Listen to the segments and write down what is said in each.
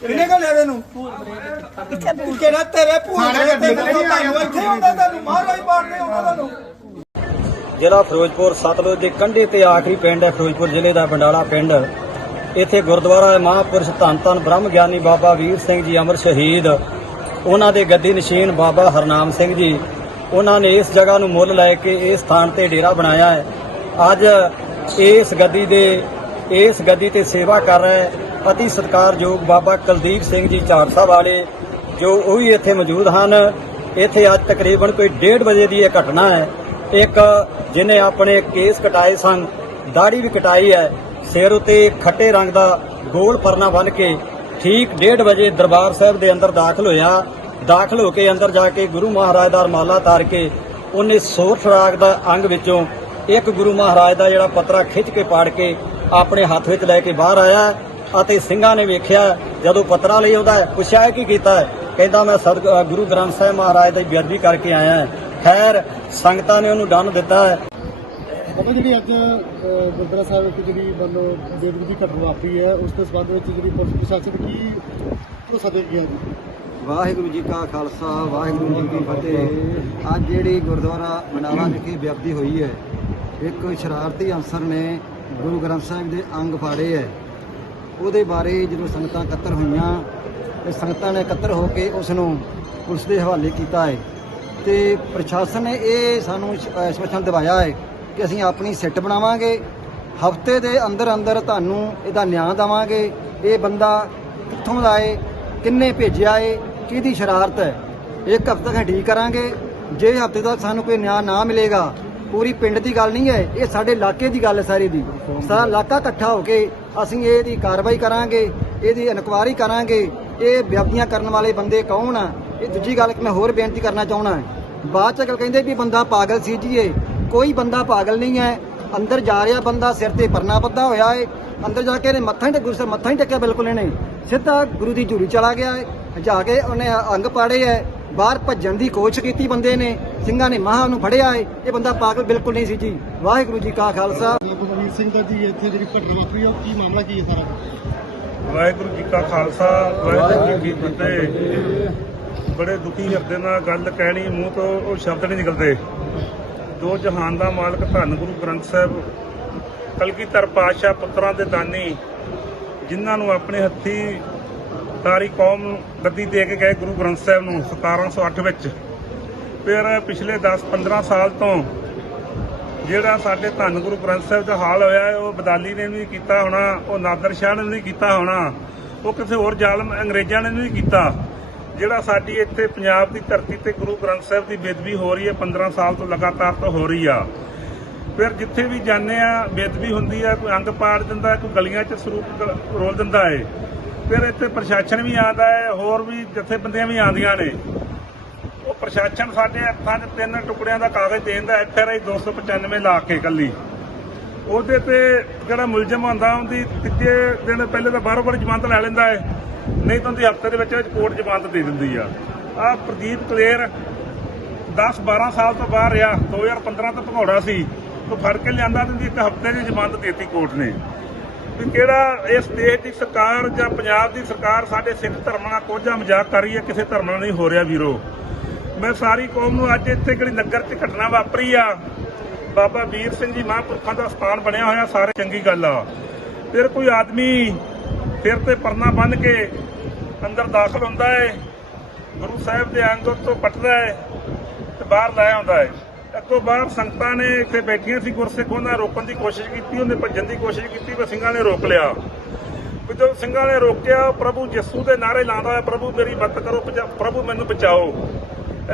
ਕਿੰਨੇ ਕੋ ਲੈਵੇ ਨੂੰ ਕਿਹੜਾ ਤੇਰੇ ਭੂਆ ਦੇ ਇੱਥੇ ਤੁਹਾਨੂੰ ਇੱਥੇ ਹੁੰਦਾ ਤੁਹਾਨੂੰ ਮਹਾਰਾਜ ਬਾੜਨੇ ਹੁੰਦਾ ਤੁਹਾਨੂੰ ਜ਼ਿਲ੍ਹਾ ਫਿਰੋਜ਼ਪੁਰ ਸਤਲੁਜ ਦੇ ਕੰਢੇ ਤੇ ਆਖਰੀ ਪਿੰਡ ਹੈ ਫਿਰੋਜ਼ਪੁਰ ਜ਼ਿਲ੍ਹੇ ਦਾ ਬੰਡਾਲਾ ਪਿੰਡ। ਇੱਥੇ ਗੁਰਦੁਆਰਾ ਹੈ ਮਹਾਂਪੁਰਸ਼ ਧੰਨ ਧੰਨ ਬ੍ਰਹਮ ਗਿਆਨੀ ਬਾਬਾ ਵੀਰ ਸਿੰਘ ਜੀ ਅਮਰ ਸ਼ਹੀਦ। ਉਹਨਾਂ ਦੇ ਗੱਦੀ ਨਸ਼ੀਨ ਬਾਬਾ ਹਰਨਾਮ ਸਿੰਘ ਜੀ। ਉਹਨਾਂ ਨੇ ਇਸ ਜਗ੍ਹਾ ਨੂੰ ਮੁੱਲ ਲੈ ਕੇ ਇਸ ਸਥਾਨ ਤੇ ਡੇਰਾ ਬਣਾਇਆ ਹੈ। ਅੱਜ ਇਸ ਗੱਦੀ ਦੇ, ਇਸ ਗੱਦੀ ਤੇ ਸੇਵਾ ਕਰ ਰਹੇ ਅਤੀ ਸਤਿਕਾਰਯੋਗ ਬਾਬਾ ਕੁਲਦੀਪ ਸਿੰਘ ਜੀ ਚਾਰਸਾ ਵਾਲੇ, ਜੋ ਉਹ ਵੀ ਇੱਥੇ ਮੌਜੂਦ ਹਨ। ਇੱਥੇ ਅੱਜ ਤਕਰੀਬਨ ਕੋਈ 1:30 ਵਜੇ ਦੀ ਇਹ ਘਟਨਾ ਹੈ। ਇੱਕ ਜਿਨੇ ਆਪਣੇ ਕੇਸ ਕਟਾਏ ਸਨ ਦਾੜੀ ਵੀ ਕਟਾਈ ਹੈ। ਸਿਰ ਉਤੇ ਖੱਟੇ ਰੰਗ ਦਾ ਗੋਲ ਪਰਨਾ ਬੰਨ ਕੇ ਠੀਕ 1:30 ਵਜੇ ਦਰਬਾਰ ਸਾਹਿਬ ਦੇ ਅੰਦਰ ਦਾਖਲ ਹੋਇਆ। ਦਾਖਲ ਹੋ ਕੇ ਅੰਦਰ ਜਾ ਕੇ ਗੁਰੂ ਮਹਾਰਾਜ ਦਾ ਰਮਾਲਾ ਤਾਰ ਕੇ ਉਹਨੇ ਸੋਰ ਰਾਗ ਦਾ ਅੰਗ ਵਿੱਚੋਂ ਇੱਕ ਗੁਰੂ ਮਹਾਰਾਜ ਦਾ ਜਿਹੜਾ ਪੱਤਰਾ ਖਿੱਚ ਕੇ ਪਾੜ ਕੇ ਆਪਣੇ ਹੱਥ ਵਿੱਚ ਲੈ ਕੇ ਬਾਹਰ ਆਇਆ ਅਤੇ ਸਿੰਘਾਂ ਨੇ ਵੇਖਿਆ ਜਦੋਂ ਪੱਤਰਾ ਲਈ ਆਉਂਦਾ ਹੈ ਪੁੱਛਿਆ ਕੀ ਕੀਤਾ ਹੈ? ਕਹਿੰਦਾ ਮੈਂ ਸਦ ਗੁਰੂ ਗ੍ਰੰਥ ਸਾਹਿਬ ਮਹਾਰਾਜ ਦੀ ਬੇਅਦਬੀ ਕਰਕੇ ਆਇਆ ਹਾਂ। ਖੈਰ ਸੰਗਤਾਂ ਨੇ ਉਹਨੂੰ ਦੰਡ ਦਿੱਤਾ ਹੈ। ਬਾਬਾ ਜਿਹੜੀ ਅੱਜ ਗੁਰਦੁਆਰਾ ਸਾਹਿਬ ਵਿੱਚ ਜਿਹੜੀ ਮੰਨ ਲਓ ਬੇਦਬੀ ਦੀ ਘਟਨਾ ਵਾਪਰੀ ਹੈ ਉਸ ਦੇ ਸੰਬੰਧ ਵਿੱਚ ਜਿਹੜੀ ਪੁਲਿਸ ਪ੍ਰਸ਼ਾਸਨ ਕੀ ਭਰੋਸਾ ਦੇ ਗਿਆ ਜੀ ਵਾਹਿਗੁਰੂ ਜੀ ਕਾ ਖਾਲਸਾ ਵਾਹਿਗੁਰੂ ਜੀ ਕੀ ਫਤਿਹ। ਅੱਜ ਜਿਹੜੀ ਗੁਰਦੁਆਰਾ ਮਨਾਲਾ ਵਿਖੇ ਵਿਅਕਤੀ ਹੋਈ ਹੈ ਇੱਕ ਸ਼ਰਾਰਤੀ ਅਨਸਰ ਨੇ ਗੁਰੂ ਗ੍ਰੰਥ ਸਾਹਿਬ ਦੇ ਅੰਗ ਫਾੜੇ ਹੈ। ਉਹਦੇ ਬਾਰੇ ਜਦੋਂ ਸੰਗਤਾਂ ਇਕੱਤਰ ਹੋਈਆਂ, ਤੇ ਸੰਗਤਾਂ ਨੇ ਇਕੱਤਰ ਹੋ ਕੇ ਉਸ ਨੂੰ ਪੁਲਿਸ ਦੇ ਹਵਾਲੇ ਕੀਤਾ ਹੈ। ਤੇ ਪ੍ਰਸ਼ਾਸਨ ਨੇ ਇਹ ਸਾਨੂੰ ਸਪਸ਼ਟ ਦਿਵਾਇਆ ਹੈ ਕਿ ਅਸੀਂ ਆਪਣੀ ਸਿੱਟ ਬਣਾਵਾਂਗੇ, ਹਫ਼ਤੇ ਦੇ ਅੰਦਰ ਅੰਦਰ ਤੁਹਾਨੂੰ ਇਹਦਾ ਨਿਆਂ ਦੇਵਾਂਗੇ। ਇਹ ਬੰਦਾ ਕਿੱਥੋਂ ਦਾ ਏ, ਕਿੰਨੇ ਭੇਜਿਆ ਏ, ਕਿਹਦੀ ਸ਼ਰਾਰਤ ਹੈ? ਇੱਕ ਹਫ਼ਤਾ ਤੱਕ ਠੀਕ ਕਰਾਂਗੇ। ਜੇ ਹਫ਼ਤੇ ਤੱਕ ਸਾਨੂੰ ਕੋਈ ਨਿਆਂ ਨਾ ਮਿਲੇਗਾ ਪੂਰੀ ਪਿੰਡ ਦੀ ਗੱਲ ਨਹੀਂ ਹੈ, ਇਹ ਸਾਡੇ ਇਲਾਕੇ ਦੀ ਗੱਲ ਹੈ ਸਾਰੀ ਦੀ। ਸਾਰਾ ਇਲਾਕਾ ਇਕੱਠਾ ਹੋ ਕੇ ਅਸੀਂ ਇਹਦੀ ਕਾਰਵਾਈ ਕਰਾਂਗੇ, ਇਹਦੀ ਇਨਕੁਆਇਰੀ ਕਰਾਂਗੇ, ਇਹ ਵਿਅਕਤੀਆਂ ਕਰਨ ਵਾਲੇ ਬੰਦੇ ਕੌਣ ਆ? ਇਹ ਦੂਜੀ ਗੱਲ ਮੈਂ ਹੋਰ ਬੇਨਤੀ ਕਰਨਾ ਚਾਹਣਾ ਬਾਅਦ ਚ ਗੱਲ ਕਹਿੰਦੇ ਵੀ ਬੰਦਾ ਪਾਗਲ ਸੀ ਜੀ ਇਹ। ਕੋਈ ਬੰਦਾ ਪਾਗਲ ਨਹੀਂ ਹੈ। ਅੰਦਰ ਜਾ ਰਿਹਾ ਬੰਦਾ ਸਿਰ ਤੇ ਪਰਨਾ ਬੱਧਾ ਹੋਇਆ ਏ। ਅੰਦਰ ਜਾ ਕੇ ਇਹਨੇ ਮੱਥਾ ਹੀ ਟੇਕ, ਗੁਰੂ ਮੱਥਾ ਹੀ ਟੇਕਿਆ ਬਿਲਕੁਲ ਇਹਨੇ। ਸਿੱਧਾ ਗੁਰੂ ਦੀ ਝੂਰੀ ਚਲਾ ਗਿਆ ਏ। ਜਾ ਕੇ ਉਹਨੇ ਅੰਗ ਪਾੜੇ ਐ ਬਾਹਰ ਭੱਜਣ ਦੀ ਕੋਸ਼ਿਸ਼ ਕੀਤੀ ਬੰਦੇ ਨੇ ਸਿੰਘਾਂ ਨੇ ਮਹਾਂ ਨੂੰ ਫੜਿਆ ਏ। ਇਹ ਬੰਦਾ ਪਾਗਲ ਬਿਲਕੁਲ ਨਹੀਂ ਸੀ ਜੀ। ਵਾਹਿਗੁਰੂ ਜੀ ਕਾ ਖਾਲਸਾ। ਵੀਰ ਸਿੰਘ ਦਾ ਜੀ ਇੱਥੇ ਜਿਹੜੀ ਘਟਨਾ ਵਾਪਰੀ ਹੈ ਉਹ ਕੀ ਮਾਮਲਾ ਕੀ ਹੈ ਸਾਰਾ? ਵਾਹਿਗੁਰੂ ਜੀ ਕਾ ਖਾਲਸਾ ਵਾਹਿਗੁਰੂ ਜੀ ਕੀ ਫਤਿਹ। ਬੜੇ ਦੁਖੀ ਹਿਰਦੇ ਨਾਲ ਗੱਲ ਕਹਿਣੀ ਮੂੰਹ ਤੋਂ ਉਹ ਸ਼ਬਦ ਨਹੀਂ ਨਿਕਲਦੇ। ਦੋ ਜਹਾਨ ਦਾ ਮਾਲਕ ਧੰਨ ਗੁਰੂ ਗ੍ਰੰਥ ਸਾਹਿਬ ਕਲਗੀਧਰ ਪਾਤਸ਼ਾਹ ਪੁੱਤਰਾਂ ਦੇ ਦਾਨੀ ਜਿਨ੍ਹਾਂ ਨੂੰ ਆਪਣੇ ਹੱਥੀ ਸਾਰੀ ਕੌਮ ਨੂੰ ਗੱਦੀ ਦੇ ਕੇ ਗਏ ਗੁਰੂ ਗ੍ਰੰਥ ਸਾਹਿਬ ਨੂੰ 1708 ਵਿੱਚ। ਫਿਰ ਪਿਛਲੇ 10-15 ਸਾਲ ਤੋਂ ਜਿਹੜਾ ਸਾਡੇ ਧੰਨ ਗੁਰੂ ਗ੍ਰੰਥ ਸਾਹਿਬ ਦਾ ਹਾਲ ਹੋਇਆ ਹੈ, ਉਹ ਬਦਾਲੀ ਨੇ ਵੀ ਕੀਤਾ ਹੋਣਾ, ਉਹ ਨਾਦਰ ਸ਼ਾਹ ਨੇ ਵੀ ਕੀਤਾ ਹੋਣਾ, ਉਹ ਕਿਸੇ ਹੋਰ ਜ਼ਾਲਮ ਅੰਗਰੇਜ਼ਾਂ ਨੇ ਵੀ ਕੀਤਾ। ਜਿਹੜਾ ਸਾਡੀ ਇੱਥੇ ਪੰਜਾਬ ਦੀ ਧਰਤੀ ਤੇ ਗੁਰੂ ਗ੍ਰੰਥ ਸਾਹਿਬ ਦੀ ਬੇਦਬੀ ਹੋ ਰਹੀ ਹੈ 15 ਸਾਲ ਤੋਂ ਲਗਾਤਾਰ ਤੋਂ ਹੋ ਰਹੀ ਆ। ਫਿਰ ਜਿੱਥੇ ਵੀ ਜਾਂਦੇ ਆ ਬੇਦਬੀ ਹੁੰਦੀ ਆ, ਕੋਈ ਅੰਗ ਪਾੜ ਦਿੰਦਾ, ਕੋਈ ਗਲੀਆਂ 'ਚ ਸਰੂਪ ਰੋਲ ਦਿੰਦਾ ਏ। ਫਿਰ ਇੱਥੇ ਪ੍ਰਸ਼ਾਸਨ ਵੀ ਆਉਂਦਾ ਹੈ, ਹੋਰ ਵੀ ਜਥੇਬੰਦੀਆਂ ਵੀ ਆਉਂਦੀਆਂ ਨੇ। ਉਹ ਪ੍ਰਸ਼ਾਸਨ ਸਾਡੇ ਹੱਥਾਂ 'ਚ ਤਿੰਨ ਟੁਕੜਿਆਂ ਦਾ ਕਾਗਜ਼ ਦੇਂਦਾ ਐਫ ਆਰ ਆਈ 295 ਲਾ ਕੇ ਕੱਲੀ ਉਹਦੇ ਤੇ ਜਿਹੜਾ ਮੁਲਜ਼ਮ ਹੁੰਦਾ ਉਹਦੀ ਤੀਜੇ ਦਿਨ ਪਹਿਲੇ ਤਾਂ ਬਾਹਰੋਂ ਬਾਹਰ ਜ਼ਮਾਨਤ ਲੈ ਲੈਂਦਾ ਹੈ, ਨਹੀਂ ਤਾਂ ਉਹਦੀ ਹਫ਼ਤੇ ਦੇ ਵਿੱਚ ਵਿੱਚ ਕੋਰਟ ਜ਼ਮਾਨਤ ਦੇ ਦਿੰਦੀ ਆ। ਆ ਪ੍ਰਦੀਪ ਕਲੇਰ 10 12 ਸਾਲ ਤੋਂ ਬਾਹਰ ਰਿਹਾ 2015 ਤੋਂ ਭਗੌੜਾ ਸੀ, ਉਹ ਫੜ ਕੇ ਲਿਆਂਦਾ ਤੇ ਇੱਕ ਹਫ਼ਤੇ ਦੀ ਜ਼ਮਾਨਤ ਦੇਤੀ ਕੋਰਟ ਨੇ। ਵੀ ਕਿਹੜਾ ਇਸ ਦੇਸ਼ ਦੀ ਸਰਕਾਰ ਜਾਂ ਪੰਜਾਬ ਦੀ ਸਰਕਾਰ ਸਾਡੇ ਸਿੱਖ ਧਰਮ ਨਾਲ ਕੋਝਾ ਮਜ਼ਾਕ ਕਰ ਰਹੀ ਹੈ, ਕਿਸੇ ਧਰਮ ਨਾਲ ਨਹੀਂ ਹੋ ਰਿਹਾ ਵੀਰੋ। ਮੈਂ ਸਾਰੀ ਕੌਮ ਨੂੰ ਅੱਜ ਇੱਥੇ ਜਿਹੜੀ ਨਗਰ 'ਚ ਘਟਨਾ ਵਾਪਰੀ ਆ, ਬਾਬਾ ਵੀਰ ਸਿੰਘ ਜੀ ਮਹਾਂਪੁਰਖਾਂ ਦਾ ਸਥਾਨ ਬਣਿਆ ਹੋਇਆ, ਸਾਰੇ ਚੰਗੀ ਗੱਲ ਆ। ਫਿਰ ਕੋਈ ਆਦਮੀ ਸਿਰ ਤੇ ਪਰਨਾ ਬੰਨ੍ਹ ਕੇ ਅੰਦਰ ਦਾਖਲ ਹੁੰਦਾ ਹੈ, ਗੁਰੂ ਸਾਹਿਬ ਦੇ ਅੰਗ ਤੋਂ ਪਟਦਾ ਹੈ ਤੇ ਬਾਹਰ ਲੈ ਆਉਂਦਾ ਹੈ। ਤੋਂ ਬਾਅਦ ਸੰਗਤਾਂ ਨੇ ਇੱਥੇ ਬੈਠੀਆਂ ਸੀ, ਗੁਰਸਿੱਖ ਉਹਨਾਂ ਰੋਕਣ ਦੀ ਕੋਸ਼ਿਸ਼ ਕੀਤੀ, ਉਹਨੇ ਭੱਜਣ ਦੀ ਕੋਸ਼ਿਸ਼ ਕੀਤੀ ਪਰ ਸਿੰਘਾਂ ਨੇ ਰੋਕ ਲਿਆ। ਵੀ ਜਦੋਂ ਸਿੰਘਾਂ ਨੇ ਰੋਕਿਆ, ਪ੍ਰਭੂ ਯਿਸੂ ਦੇ ਨਾਰੇ ਲਾਉਂਦਾ ਹੋਇਆ, ਪ੍ਰਭੂ ਮੇਰੀ ਮਦਦ ਕਰੋ ਬਚਾ- ਪ੍ਰਭੂ ਮੈਨੂੰ ਬਚਾਓ।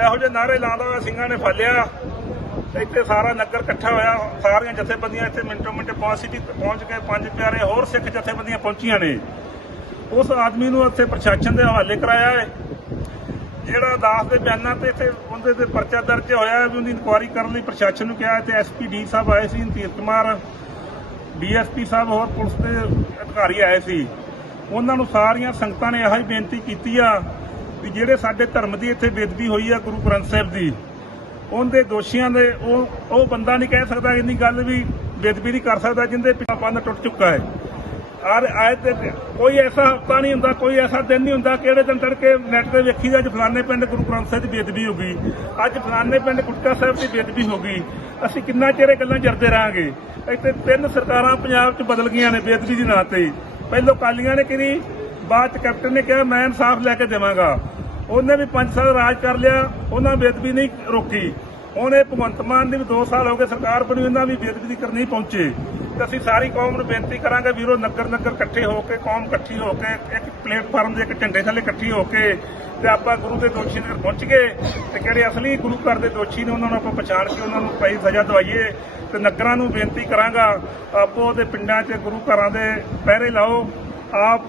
ਇਹੋ ਜਿਹੇ ਨਾਰੇ ਲਾਉਂਦਾ ਹੋਇਆ ਸਿੰਘਾਂ ਨੇ ਫਾਲਿਆ। ਇੱਥੇ ਸਾਰਾ ਨਗਰ ਇਕੱਠਾ ਹੋਇਆ, ਸਾਰੀਆਂ ਜਥੇਬੰਦੀਆਂ ਇੱਥੇ ਮਿੰਟੋ ਮਿੰਟ ਪਹੁੰਚ ਸੀ, ਪਹੁੰਚ ਕੇ ਪੰਜ ਪਿਆਰੇ ਹੋਰ ਸਿੱਖ ਜਥੇਬੰਦੀਆਂ ਪਹੁੰਚੀਆਂ ਨੇ। ਉਸ ਆਦਮੀ ਨੂੰ ਇੱਥੇ ਪ੍ਰਸ਼ਾਸਨ ਦੇ ਹਵਾਲੇ ਕਰਾਇਆ ਹੈ। ਜਿਹੜਾ ਦਾਸ ਦੇ ਬਿਆਨਾਂ ਤੇ ਇੱਥੇ ਉਹਦੇ ਤੇ ਪਰਚਾ ਦਰਜ ਹੋਇਆ ਹੈ, ਵੀ ਉਹਦੀ ਇਨਕੁਆਇਰੀ ਕਰਨ ਲਈ ਪ੍ਰਸ਼ਾਸਨ ਨੂੰ ਕਿਹਾ ਹੈ ਤੇ ਐਸਪੀ ਡੀ ਸਾਹਿਬ ਆਏ ਸੀ ਧੀਰ ਕੁਮਾਰ ਡੀਐਸਪੀ ਸਾਹਿਬ ਹੋਰ ਪੁਲਿਸ ਦੇ ਅਧਿਕਾਰੀ ਆਏ ਸੀ। ਉਹਨਾਂ ਨੂੰ ਸਾਰੀਆਂ ਸੰਗਤਾਂ ਨੇ ਇਹੋ ਹੀ ਬੇਨਤੀ ਕੀਤੀ ਆ ਵੀ ਜਿਹੜੇ ਸਾਡੇ ਧਰਮ ਦੀ ਇੱਥੇ ਬੇਦਬੀ ਹੋਈ ਆ ਗੁਰੂ ਗ੍ਰੰਥ ਸਾਹਿਬ ਦੀ, ਉਹਦੇ ਦੋਸ਼ੀਆਂ ਦੇ ਉਹ ਉਹ ਬੰਦਾ ਨਹੀਂ ਕਹਿ ਸਕਦਾ ਇੰਨੀ ਗੱਲ ਵੀ ਬੇਦਬੀ ਨਹੀਂ ਕਰ ਸਕਦਾ ਜਿੰਦੇ ਪਿਛਾ ਪੰਨ ਟੁੱਟ ਚੁੱਕਾ ਹੈ। ਔਰ ਅੱਜ ਤੇ ਕੋਈ ਐਸਾ ਹਫ਼ਤਾ ਨਹੀਂ ਹੁੰਦਾ, ਕੋਈ ਐਸਾ ਦਿਨ ਨਹੀਂ ਹੁੰਦਾ ਕਿਹੜੇ ਦਿਨ ਤੜਕੇ ਨੈਟ ਤੇ ਵੇਖੀ ਅੱਜ ਫਲਾਣੇ ਪਿੰਡ ਗੁਰੂ ਗ੍ਰੰਥ ਸਾਹਿਬ ਦੀ ਬੇਦਬੀ ਹੋ ਗਈ। ਅੱਜ ਫਲਾਣੇ ਪਿੰਡ ਗੁਟਕਾ ਸਾਹਿਬ ਦੀ ਬੇਦਬੀ ਹੋ ਗਈ। ਅਸੀਂ ਕਿੰਨਾ ਚਿਰ ਇਹ ਗੱਲਾਂ ਜਰਦੇ ਰਹਾਂਗੇ। ਇੱਥੇ ਤਿੰਨ ਸਰਕਾਰਾਂ ਪੰਜਾਬ 'ਚ ਬਦਲ ਗਈਆਂ ਨੇ ਬੇਦਬੀ ਦੇ ਨਾਂ ਤੇ। ਪਹਿਲੋਂ ਕਾਲੀਆਂ ਨੇ ਕਰੀ ਬਾਅਦ 'ਚ ਕੈਪਟਨ ਨੇ ਕਿਹਾ, ਮੈਂ ਇਨਸਾਫ ਲੈ ਕੇ ਦੇਵਾਂਗਾ। ਉਹਨੇ ਵੀ 5 ਸਾਲ ਰਾਜ ਕਰ ਲਿਆ, ਉਹਨਾਂ ਬੇਦਬੀ ਨਹੀਂ ਰੋਕੀ। ਉਹਨੇ ਭਗਵੰਤ ਮਾਨ ਦੀ ਵੀ 2 ਸਾਲ ਹੋ ਗਏ ਸਰਕਾਰ ਬਣੀ, ਉਹਨਾਂ ਵੀ ਬੇਦਬੀ ਦੀ ਕਰਨ ਨਹੀਂ ਪਹੁੰਚੇ। ਅਸੀਂ ਸਾਰੀ ਕੌਮ ਨੂੰ ਬੇਨਤੀ ਕਰਾਂਗੇ ਵੀਰੋ, ਨਗਰ ਨਗਰ ਇਕੱਠੇ ਹੋ ਕੇ, ਕੌਮ ਇਕੱਠੀ ਹੋ ਕੇ, ਇੱਕ ਪਲੇਟਫਾਰਮ ਦੇ, ਇੱਕ ਝੰਡੇ ਥੱਲੇ ਇਕੱਠੀ ਹੋ ਕੇ ਤੇ ਆਪਾਂ ਗੁਰੂ ਦੇ ਦੋਸ਼ੀ ਦੇ ਪਹੁੰਚ ਗਏ ਤੇ ਕਿਹੜੇ ਅਸਲੀ ਗੁਰੂ ਘਰ ਦੇ ਦੋਸ਼ੀ ਨੇ ਉਹਨਾਂ ਨੂੰ ਆਪਾਂ ਪਛਾਣ ਕੇ ਉਹਨਾਂ ਨੂੰ ਪਈ ਸਜ਼ਾ ਦਵਾਈਏ ਤੇ ਨਗਰਾਂ ਨੂੰ ਬੇਨਤੀ ਕਰਾਂਗਾ, ਆਪੋ ਦੇ ਪਿੰਡਾਂ 'ਚ ਗੁਰੂ ਘਰਾਂ ਦੇ ਪਹਿਰੇ ਲਾਓ, ਆਪ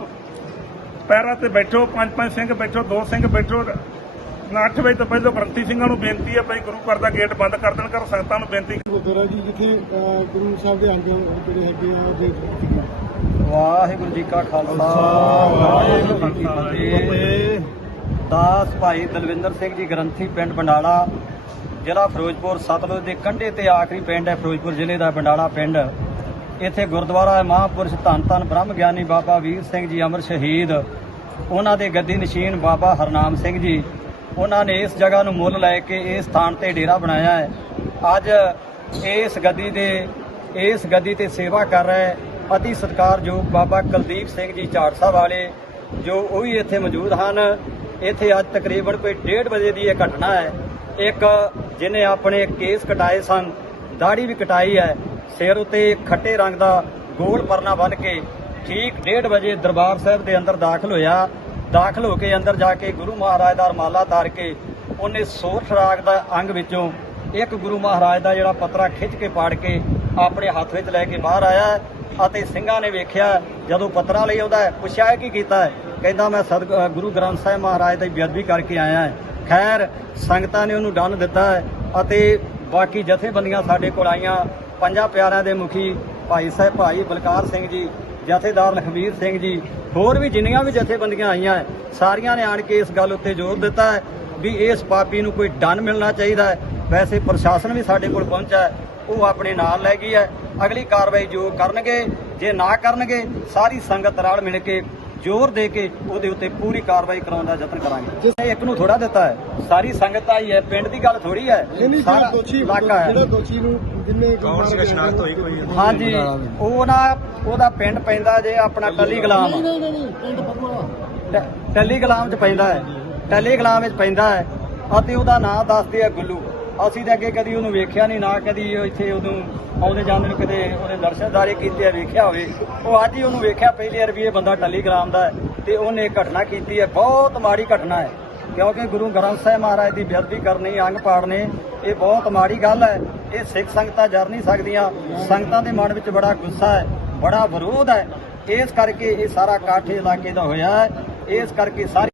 ਪੈਰਾਂ ਤੇ ਬੈਠੋ, ਪੰਜ ਪੰਜ ਸਿੰਘ ਬੈਠੋ, ਦੋ ਸਿੰਘ ਬੈਠੋ 8 ਵਜੇ ਤੋਂ ਪਹਿਲਾਂ ਗ੍ਰੰਥੀ ਸਿੰਘਾਂ ਨੂੰ ਬੇਨਤੀ ਹੈ ਭਾਈ ਗੁਰੂ ਘਰ ਦਾ ਗੇਟ ਬੰਦ ਕਰ ਦੇਣ ਕਰ ਸੰਗਤਾਂ ਨੂੰ ਬੇਨਤੀ ਗੁਰਦੁਆਰਾ ਜੀ ਜਿੱਥੇ ਗੁਰੂ ਸਾਹਿਬ ਦੇ ਅੰਗ ਜਿਹੜੇ ਹੈਗੇ ਆ ਉਹ ਬੇਦਬੀ ਕੀਤੀ ਗਈ ਵਾਹਿਗੁਰੂ ਜੀ ਕਾ ਖਾਲਸਾ ਵਾਹਿਗੁਰੂ ਜੀ ਕੀ ਫਤਿਹ। ਦਾਸ ਭਾਈ ਦਲਵਿੰਦਰ ਸਿੰਘ ਜੀ ਗ੍ਰੰਥੀ ਪਿੰਡ ਬੰਡਾਲਾ ਜ਼ਿਲ੍ਹਾ ਫਿਰੋਜ਼ਪੁਰ ਸਤਲੁਜ ਦੇ ਕੰਢੇ ਤੇ ਆਖਰੀ ਪਿੰਡ ਹੈ ਫਿਰੋਜ਼ਪੁਰ ਜ਼ਿਲ੍ਹੇ ਦਾ ਬੰਡਾਲਾ ਪਿੰਡ। ਇੱਥੇ ਗੁਰਦੁਆਰਾ ਹੈ ਮਹਾਂਪੁਰਸ਼ ਧੰਨ ਧੰਨ ਬ੍ਰਹਮ ਗਿਆਨੀ ਬਾਬਾ ਵੀਰ ਸਿੰਘ ਜੀ ਅਮਰ ਸ਼ਹੀਦ ਉਹਨਾਂ ਦੇ ਗੱਦੀ ਨਸ਼ੀਨ ਬਾਬਾ ਹਰਨਾਮ ਸਿੰਘ ਜੀ। ਉਹਨਾਂ ਨੇ ਇਸ ਜਗ੍ਹਾ ਨੂੰ ਮੁੱਲ ਲੈ ਕੇ ਇਸ ਸਥਾਨ ਤੇ ਡੇਰਾ ਬਣਾਇਆ ਹੈ। ਅੱਜ ਇਸ ਗੱਦੀ ਦੇ, ਇਸ ਗੱਦੀ ਤੇ ਸੇਵਾ ਕਰ ਰਹੇ ਅਤੀ ਸਤਿਕਾਰਯੋਗ ਬਾਬਾ ਕੁਲਦੀਪ ਸਿੰਘ ਜੀ ਝਾੜਸਾ ਵਾਲੇ, ਜੋ ਉਹ ਵੀ ਇੱਥੇ ਮੌਜੂਦ ਹਨ। ਇੱਥੇ ਅੱਜ ਤਕਰੀਬਨ ਕੋਈ 1:30 ਵਜੇ ਦੀ ਇਹ ਘਟਨਾ ਹੈ। ਇੱਕ ਜਿਹਨੇ ਆਪਣੇ ਕੇਸ ਕਟਾਏ ਸਨ ਦਾੜੀ ਵੀ ਕਟਾਈ ਹੈ। ਸਿਰ ਉਤੇ ਖੱਟੇ ਰੰਗ ਦਾ ਗੋਲ ਪਰਨਾ ਬੰਨ੍ਹ ਕੇ ਠੀਕ 1:30 ਵਜੇ ਦਰਬਾਰ ਸਾਹਿਬ ਦੇ ਅੰਦਰ ਦਾਖਲ ਹੋਇਆ। ਦਾਖਲ ਹੋ ਕੇ ਅੰਦਰ ਜਾ ਕੇ ਗੁਰੂ ਮਹਾਰਾਜ ਦਾ ਰਮਾਲਾ ਧਾਰ ਕੇ ਉਹਨੇ ਸੋਰ ਖਰਾਕ ਦਾ ਅੰਗ ਵਿੱਚੋਂ ਇੱਕ ਗੁਰੂ ਮਹਾਰਾਜ ਦਾ ਜਿਹੜਾ ਪਤਰਾ ਖਿੱਚ ਕੇ ਪਾੜ ਕੇ ਆਪਣੇ ਹੱਥ ਵਿੱਚ ਲੈ ਕੇ ਬਾਹਰ ਆਇਆ ਅਤੇ ਸਿੰਘਾਂ ਨੇ ਵੇਖਿਆ, ਜਦੋਂ ਪਤਰਾ ਲਈ ਆਉਂਦਾ ਪੁੱਛਿਆ ਕੀ ਕੀਤਾ ਕਹਿੰਦਾ, ਮੈਂ ਸਦ ਗੁਰੂ ਗ੍ਰੰਥ ਸਾਹਿਬ ਮਹਾਰਾਜ ਦੀ ਬੇਅਦਬੀ ਕਰਕੇ ਆਇਆ ਖੈਰ, ਸੰਗਤਾਂ ਨੇ ਉਹਨੂੰ ਡੰਨ ਦਿੱਤਾ ਅਤੇ ਬਾਕੀ ਜਥੇਬੰਦੀਆਂ ਸਾਡੇ ਕੋਲ ਆਈਆਂ। ਪੰਜਾਂ ਪਿਆਰਿਆਂ ਦੇ ਮੁਖੀ ਭਾਈ ਸਾਹਿਬ ਭਾਈ ਬਲਕਾਰ ਸਿੰਘ ਜੀ, ਜਥੇਦਾਰ ਲਖਵੀਰ ਸਿੰਘ ਜੀ ਹੋਰ ਵੀ ਜਿੰਨੀਆਂ ਵੀ ਜਥੇਬੰਦੀਆਂ ਆਈਆਂ ਸਾਰੀਆਂ ਨੇ ਆਣ ਕੇ ਇਸ ਗੱਲ ਉੱਤੇ ਜ਼ੋਰ ਦਿੱਤਾ ਹੈ ਵੀ ਇਸ ਪਾਪੀ ਨੂੰ ਕੋਈ ਦੰਡ ਮਿਲਣਾ ਚਾਹੀਦਾ ਹੈ। ਵੈਸੇ ਪ੍ਰਸ਼ਾਸਨ ਵੀ ਸਾਡੇ ਕੋਲ ਪਹੁੰਚਾ ਹੈ, ਉਹ ਆਪਣੇ ਨਾਲ ਲੈ ਗਈ ਹੈ। ਅਗਲੀ ਕਾਰਵਾਈ ਜੋ ਕਰਨਗੇ, ਜੇ ਨਾ ਕਰਨਗੇ, ਸਾਰੀ ਸੰਗਤ ਨਾਲ ਮਿਲ ਕੇ ਜ਼ੋਰ ਦੇ ਕੇ ਉਹਦੇ ਉੱਤੇ ਪੂਰੀ ਕਾਰਵਾਈ ਕਰਾਉਣ ਦਾ ਯਤਨ ਕਰਾਂਗੇ। ਇਹ ਇੱਕ ਨੂੰ ਥੋੜਾ ਦਿੱਤਾ ਹੈ। ਸਾਰੀ ਸੰਗਤ ਆਈ ਹੈ ਪਿੰਡ ਦੀ ਗੱਲ ਥੋੜੀ ਹੈ। ਸਾਰਾ ਜਿਹੜਾ ਦੋਸ਼ੀ ਇਲਾਕਾ ਹੈ। ਜਿਹੜਾ ਦੋਸ਼ੀ ਨੂੰ ਜਿੰਨੇ ਕੌਣ ਸੀ ਸ਼ਨਾਖਤ ਹੋਈ ਕੋਈ ਹਾਂਜੀ ਉਹ ਨਾ ਉਹਦਾ ਪਿੰਡ ਪੈਂਦਾ ਜੇ ਆਪਣਾ ਟੱਲੀ ਗੁਲਾਮ। ਨਹੀਂ ਨਹੀਂ ਨਹੀਂ ਪਿੰਡ ਟ- ਟੱਲੀ ਗੁਲਾਮ ਚ ਪੈਂਦਾ ਹੈ। ਟੱਲੀ ਗੁਲਾਮ ਵਿੱਚ ਪੈਂਦਾ ਹੈ। ਅਤੇ ਉਹਦਾ ਨਾਂ ਦੱਸਦੇ ਆ ਗੁੱਲੂ। ਅਸੀਂ ਤਾਂ ਅੱਗੇ ਕਦੀ ਉਹਨੂੰ ਵੇਖਿਆ ਨਹੀਂ, ਨਾ ਕਦੀ ਇੱਥੇ ਉਹਨੂੰ ਆਉਂਦੇ ਜਾਂਦੇ ਨੂੰ ਕਦੇ ਉਹਦੇ ਦਰਸ਼ਨਦਾਰੀ ਕੀਤੇ ਆ, ਵੇਖਿਆ ਹੋਵੇ। ਉਹ ਅੱਜ ਹੀ ਉਹਨੂੰ ਵੇਖਿਆ, ਪਹਿਲੀ ਵਾਰ ਵੀ ਇਹ ਬੰਦਾ ਟੱਲੀ ਗੁਲਾਮ ਦਾ ਹੈ ਤੇ ਉਹਨੇ ਇਹ ਘਟਨਾ ਕੀਤੀ ਹੈ, ਬਹੁਤ ਮਾੜੀ ਘਟਨਾ ਹੈ। ਕਿਉਂਕਿ ਗੁਰੂ ਗ੍ਰੰਥ ਸਾਹਿਬ ਮਹਾਰਾਜ ਦੀ ਬੇਅਦਬੀ ਕਰਨੀ, ਅੰਗ ਪਾੜਨੇ, ਇਹ ਬਹੁਤ ਮਾੜੀ ਗੱਲ ਹੈ। ਇਹ ਸਿੱਖ ਸੰਗਤਾਂ ਜਰ ਨਹੀਂ ਸਕਦੀਆਂ, ਸੰਗਤਾਂ ਦੇ ਮਨ ਵਿੱਚ ਬੜਾ ਗੁੱਸਾ ਹੈ, ਬੜਾ ਵਿਰੋਧ ਹੈ। ਇਸ ਕਰਕੇ ਇਹ ਸਾਰਾ ਇਕੱਠ ਇਲਾਕੇ ਦਾ ਹੋਇਆ ਹੈ। ਇਸ ਕਰਕੇ ਸਾਰੀ